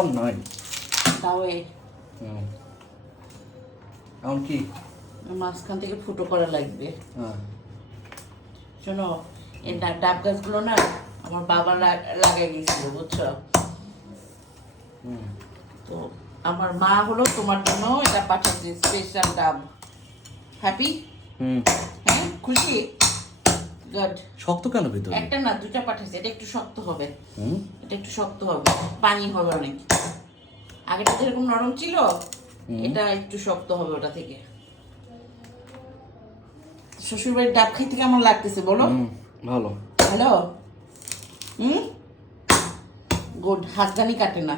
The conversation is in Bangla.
খাওয়ার নাই তাও এখন কি মাঝখান থেকে ফুটো করা লাগবে। হ্যাঁ শোনো, এই ডাব গাছগুলো না আমার বাবা লাগাই গেছিল, বুঝছো? তো আমার মা হলো তোমার জন্য এটা পাঠাচ্ছে, স্পেশাল ডাব। হ্যাপি? হ্যাঁ, খুশি? গুড। শক্ত কেন ভিতরে? একটা না, দুটা পাঠাচ্ছে। এটা একটু শক্ত হবে, এটা একটু শক্ত হবে, পানি হবে অনেক। আগেটা যেরকম নরম ছিল, এটা একটু শক্ত হবে ওটা থেকে। শ্বশুর বাড়ির ডাব খাইতে কেমন লাগতেছে বলো? ভালো। Hello, good. হাতদানি কাটে না।